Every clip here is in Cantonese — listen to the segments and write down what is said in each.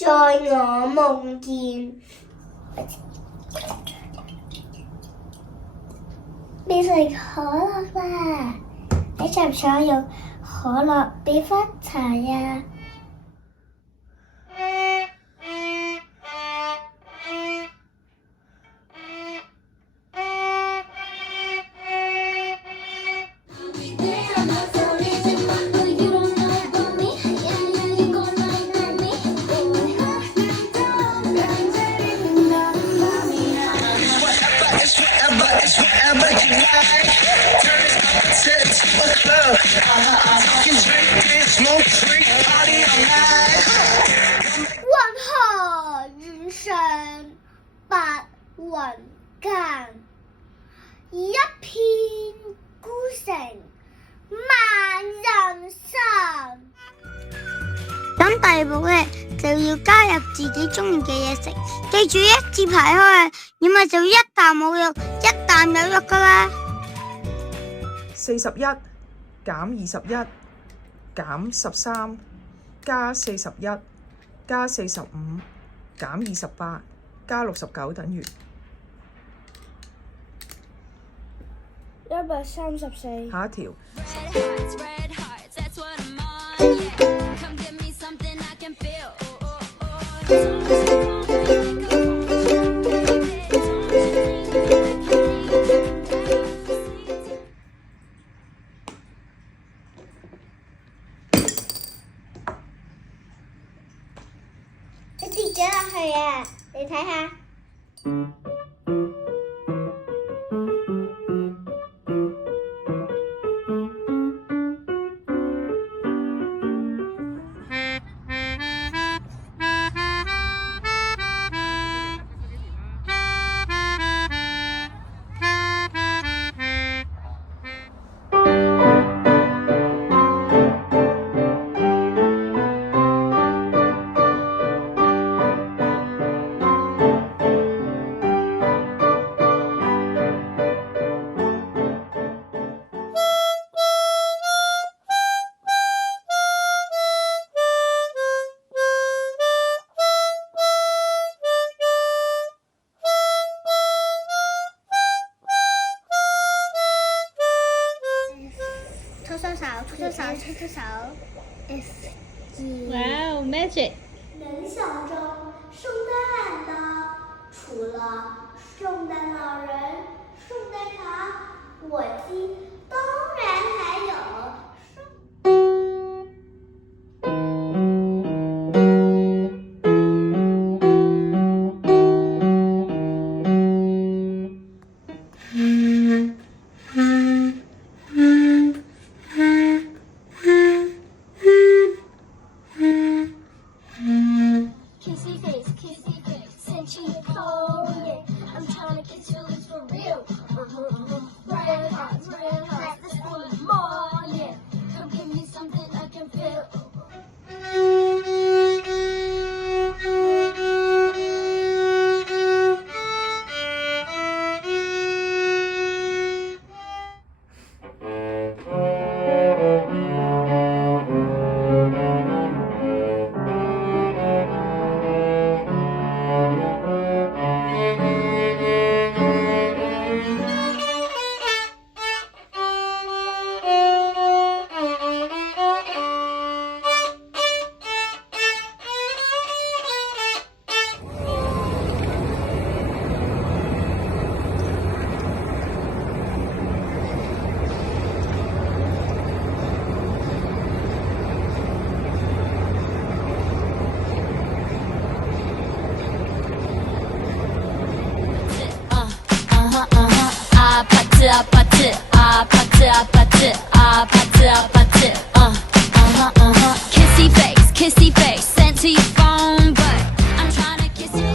在我夢見。變成可樂啦！你想唔想用可樂變翻茶呀？雲河遠上白雲間，一片孤城萬人山。咁第二步呢，就要加入自己中意嘅嘢食，記住一字排開，要咪就一啖冇肉，一啖有肉噶啦。41減21減13加41加45減28加69等於134。下一條。你跌咗落去啊！你睇下。搓手 ，F G。Wow, magic！ 能想着圣诞的，除了圣诞老人、圣诞卡、火鸡，当然还有Kissy face, sent to your phone, but I'm trying to kiss you.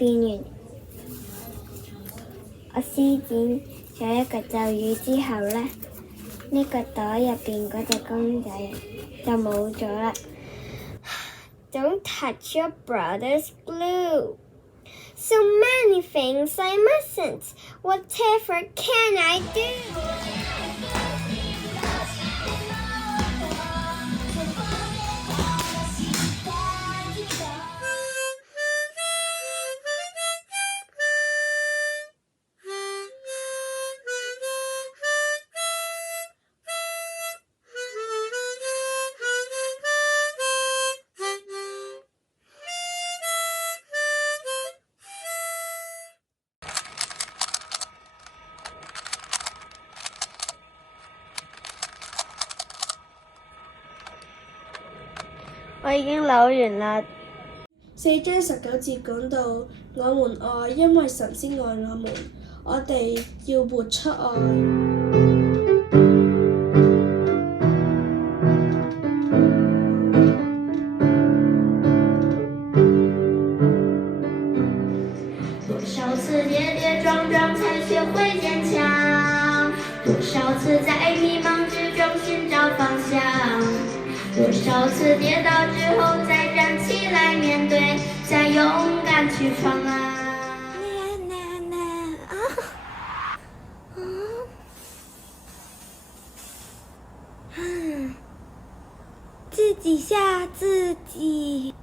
邊緣。我施展咗一個咒語之後呢個袋入邊嗰隻公仔就冇咗啦。Don't touch your brother's blue. So many things I mustn't. Whatever can I do?我已經扭完啦。4章19節講到，我們愛，因為神先愛我們，我哋要活出愛。多少次跌跌撞撞才學會堅強，多少次在迷茫之中尋找方向，多少次跌倒之後再站起來面對，再勇敢去闖啊！自己嚇自己。